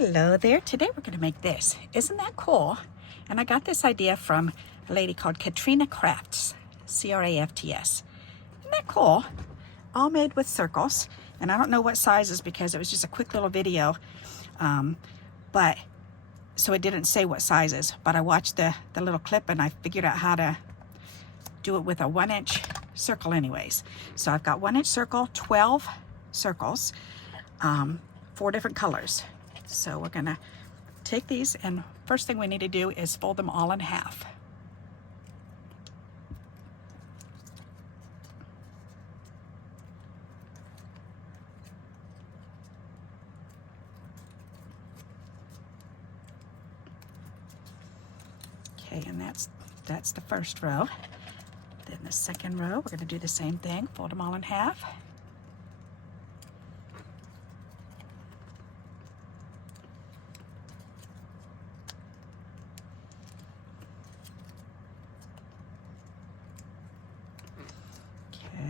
Hello there. Today we're going to make this. Isn't that cool? And I got this idea from a lady called Katrina Crafts, C-R-A-F-T-S. Isn't that cool? All made with circles. And I don't know what sizes because it was just a quick little video. So it didn't say what sizes. But I watched the little clip and I figured out how to do it with a 1-inch circle anyways. So I've got 1-inch circle, 12 circles, 4 different colors. So we're gonna take these, and first thing we need to do is fold them all in half. Okay, and that's the first row. Then the second row, we're gonna do the same thing, fold them all in half.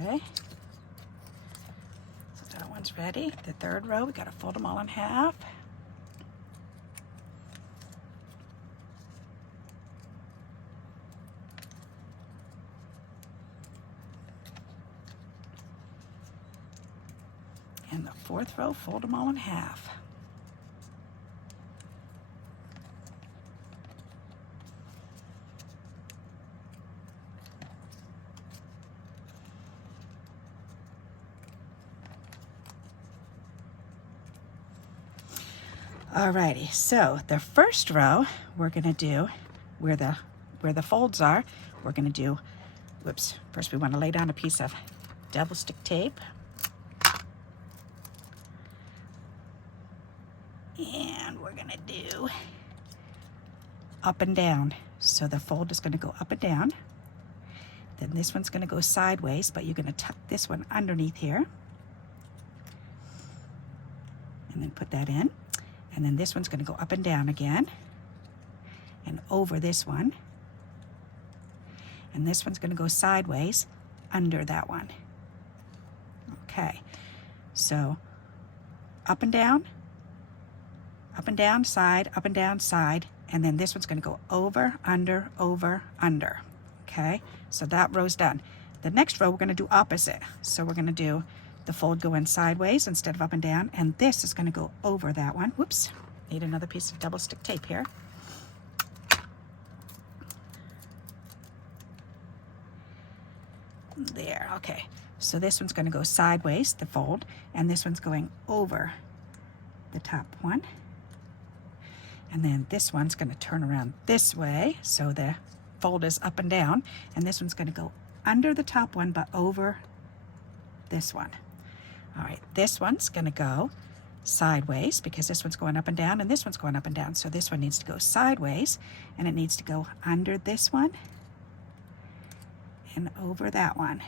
Okay, so that one's ready. The third row, we gotta fold them all in half. And the fourth row, fold them all in half. Alrighty, so the first row we're gonna do where the folds are, we're gonna do, whoops, first we wanna lay down a piece of double stick tape. And we're gonna do up and down. So the fold is gonna go up and down. Then this one's gonna go sideways, but you're gonna tuck this one underneath here. And then put that in. And then this one's gonna go up and down again. And over this one. And this one's gonna go sideways under that one. Okay, so up and down, side, up and down, side, and then this one's gonna go over, under, okay? So that row's done. The next row, we're gonna do opposite. So we're gonna do the fold going sideways instead of up and down, and this is gonna go over that one. Whoops, need another piece of double stick tape here. There, okay. So this one's gonna go sideways, the fold, and this one's going over the top one. And then this one's going to turn around this way, so the fold is up and down, and this one's going to go under the top one but over this one. All right, this one's going to go sideways because this one's going up and down and this one's going up and down, so this one needs to go sideways and it needs to go under this one and over that one.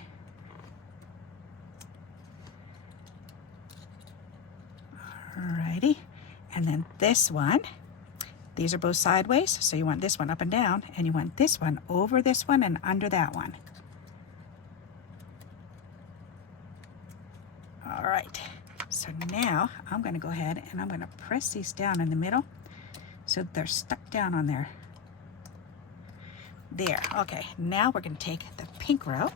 Alrighty, and then this one, these are both sideways, so you want this one up and down, and you want this one over this one and under that one. All right, so now I'm gonna go ahead and I'm gonna press these down in the middle so they're stuck down on there. There, okay, now we're gonna take the pink row.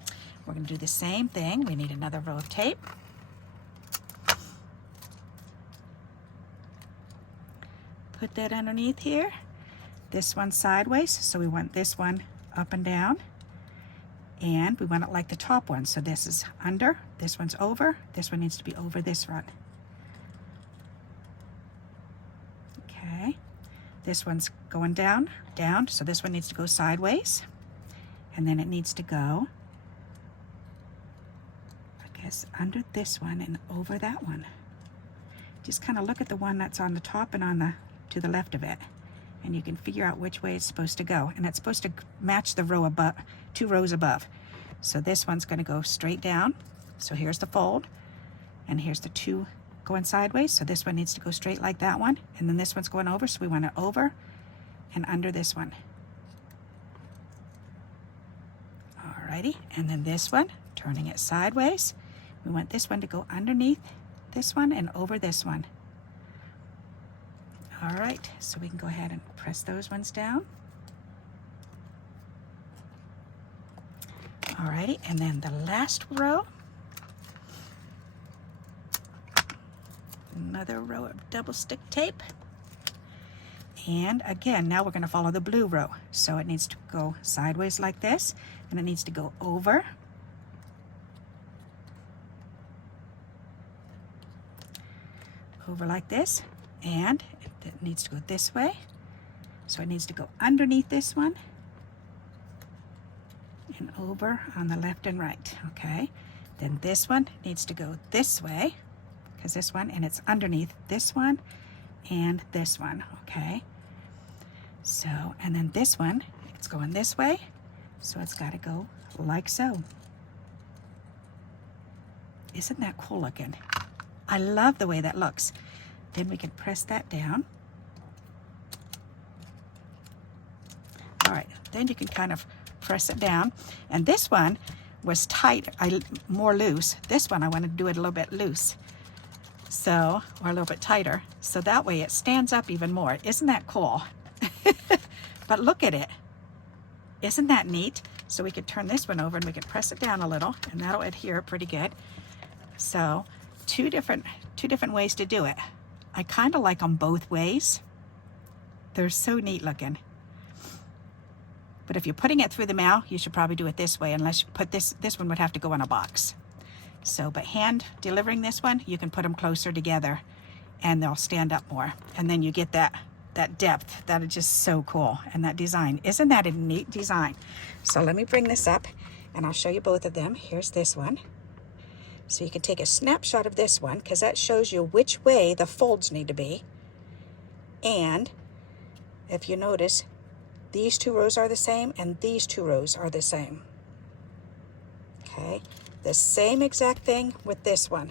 We're gonna do the same thing. We need another row of tape. Put that underneath here. This one's sideways, so we want this one up and down. And we want it like the top one. So this is under, this one's over, this one needs to be over this one. Okay, this one's going down, down, so this one needs to go sideways. And then it needs to go, I guess, under this one and over that one. Just kind of look at the one that's on the top and on the to the left of it, and you can figure out which way it's supposed to go, and it's supposed to match the row above, 2 rows above. So this one's going to go straight down, so here's the fold and here's the 2 going sideways, so this one needs to go straight like that one, and then this one's going over, so we want it over and under this one. Alrighty, and then this one, turning it sideways, we want this one to go underneath this one and over this one. All right, so we can go ahead and press those ones down. Alrighty, and then the last row, another row of double stick tape. And again, now we're going to follow the blue row. So it needs to go sideways like this, and it needs to go over. Over like this, and it needs to go this way. So it needs to go underneath this one and over on the left and right, okay? Then this one needs to go this way, because this one, and it's underneath this one and this one, okay? So, and then this one, it's going this way, so it's got to go like so. Isn't that cool looking? I love the way that looks. Then we can press that down. All right, then you can kind of press it down. And this one was tight, more loose. This one I want to do it a little bit loose. So, or a little bit tighter. So that way it stands up even more. Isn't that cool? But look at it. Isn't that neat? So we could turn this one over and we could press it down a little, and that'll adhere pretty good. So two different ways to do it. I kind of like them both ways. They're so neat looking. But if you're putting it through the mail, you should probably do it this way, unless you put this one would have to go in a box. So, but hand delivering this one, you can put them closer together and they'll stand up more. And then you get that depth. That is just so cool. And that design, isn't that a neat design? So let me bring this up and I'll show you both of them. Here's this one. So you can take a snapshot of this one, because that shows you which way the folds need to be. And if you notice, these two rows are the same and these two rows are the same. Okay, the same exact thing with this one.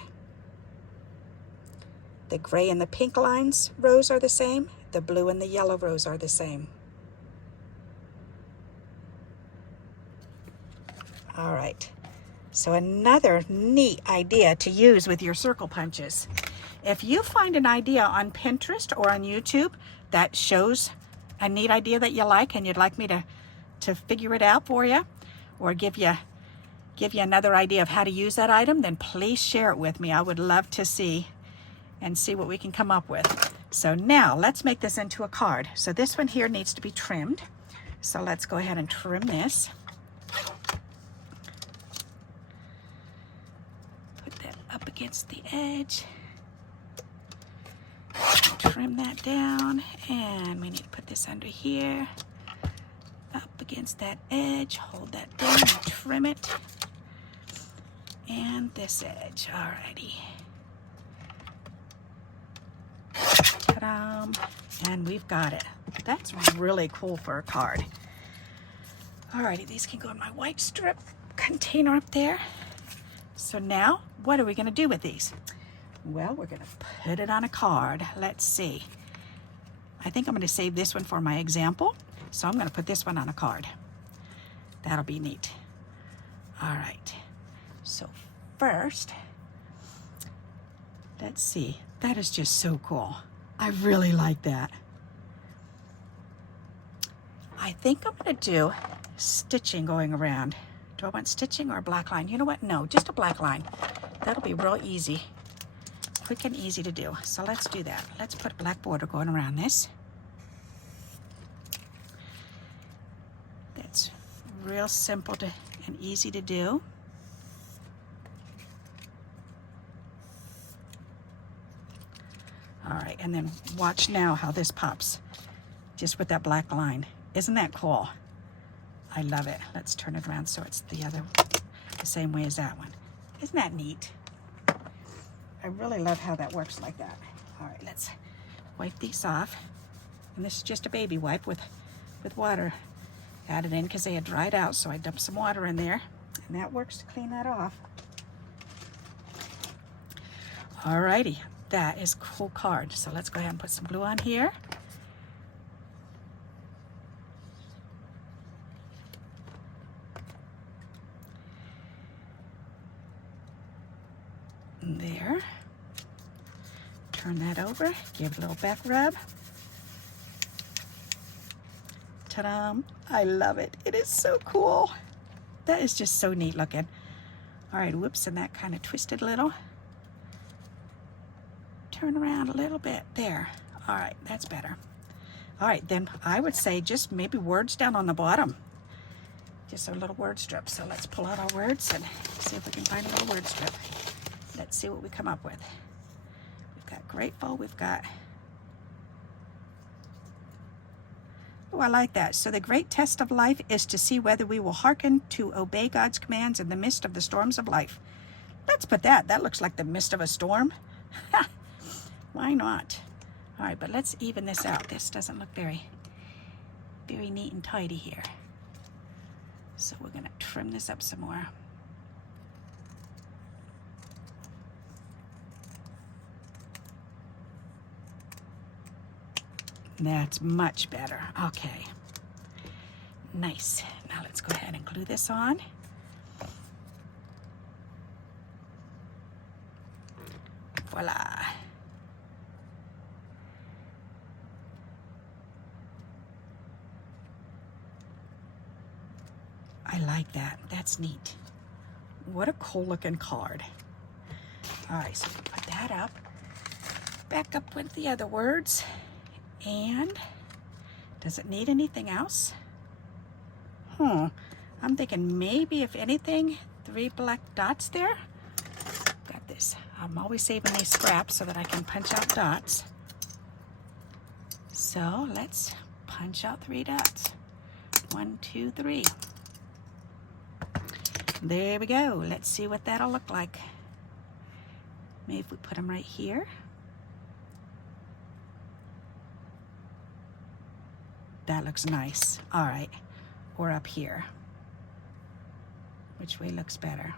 The gray and the pink lines rows are the same. The blue and the yellow rows are the same. All right. So another neat idea to use with your circle punches. If you find an idea on Pinterest or on YouTube that shows a neat idea that you like and you'd like me to figure it out for you, or give you another idea of how to use that item, then please share it with me. I would love to see what we can come up with. So now let's make this into a card. So this one here needs to be trimmed. So let's go ahead and trim this. Put that up against the edge. Trim that down, and we need to put this under here, up against that edge, hold that down and trim it, and this edge. Alrighty. Ta-da! And we've got it. That's really cool for a card. Alrighty, these can go in my white strip container up there. So now, what are we going to do with these? Well, we're going to put it on a card. Let's see. I think I'm going to save this one for my example. So I'm going to put this one on a card. That'll be neat. All right. So first, let's see. That is just so cool. I really like that. I think I'm going to do stitching going around. Do I want stitching or a black line? You know what? No, just a black line. That'll be real easy. Quick and easy to do. So let's do that. Let's put a black border going around this. That's real simple and easy to do. All right, and then watch now how this pops, just with that black line. Isn't that cool? I love it. Let's turn it around so it's the same way as that one. Isn't that neat? I really love how that works like that. All right, let's wipe these off. And this is just a baby wipe with water added in because they had dried out, so I dumped some water in there, and that works to clean that off. All righty, that is a cool card. So let's go ahead and put some glue on here. There. Turn that over, give it a little back rub. Ta-da! I love it. It is so cool. That is just so neat looking. All right, whoops, and that kind of twisted a little. Turn around a little bit. There. All right, that's better. All right, then I would say just maybe words down on the bottom. Just a little word strip. So let's pull out our words and see if we can find a little word strip. Let's see what we come up with. We've got grateful. We've got... Oh, I like that. So the great test of life is to see whether we will hearken to obey God's commands in the midst of the storms of life. Let's put that. That looks like the midst of a storm. Why not? All right, but let's even this out. This doesn't look very neat and tidy here. So we're going to trim this up some more. That's much better. Okay. Nice. Now let's go ahead and glue this on. Voila. I like that. That's neat. What a cool looking card. All right, so we put that up. Back up with the other words. And does it need anything else? I'm thinking maybe if anything, 3 black dots there. Got this. I'm always saving these scraps so that I can punch out dots. So let's punch out 3 dots. 1, 2, 3. There we go. Let's see what that'll look like. Maybe if we put them right here. That looks nice. All right. Or up here. Which way looks better?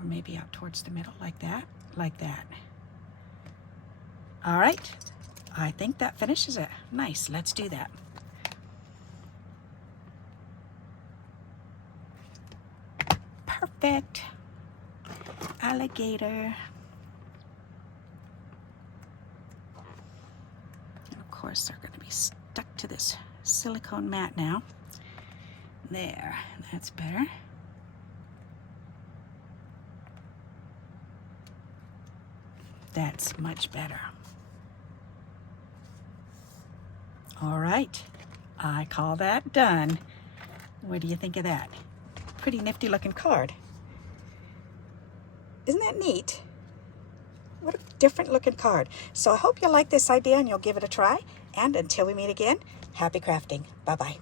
Or maybe out towards the middle like that. Like that. All right. I think that finishes it. Nice. Let's do that. Perfect. Alligator. Of course, they're going to be stuck to this silicone mat now. There, that's better. That's much better. All right, I call that done. What do you think of that? Pretty nifty looking card. Isn't that neat? What a different looking card. So I hope you like this idea and you'll give it a try. And until we meet again, happy crafting. Bye-bye.